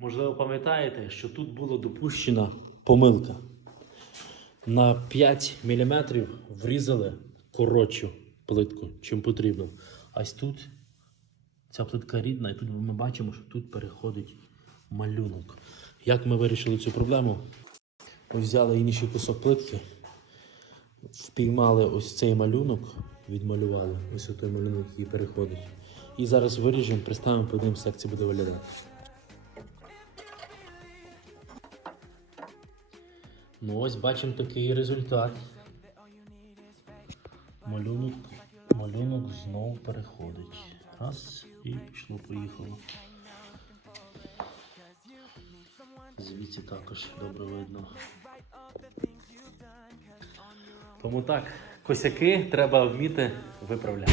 Можливо, пам'ятаєте, що тут була допущена помилка. На 5 мм врізали коротшу плитку, чим потрібно. А ось тут ця плитка рідна, і тут ми бачимо, що тут переходить малюнок. Як ми вирішили цю проблему? Ось взяли інший кусок плитки, впіймали ось цей малюнок, відмалювали, ось той малюнок, який переходить. І зараз виріжемо, приставимо, подивимося, як це буде виглядати. Ну ось бачимо такий результат. Малюнок, малюнок знову переходить. Раз і пішло, поїхало. Звідси також добре видно. Тому так, косяки треба вміти виправляти.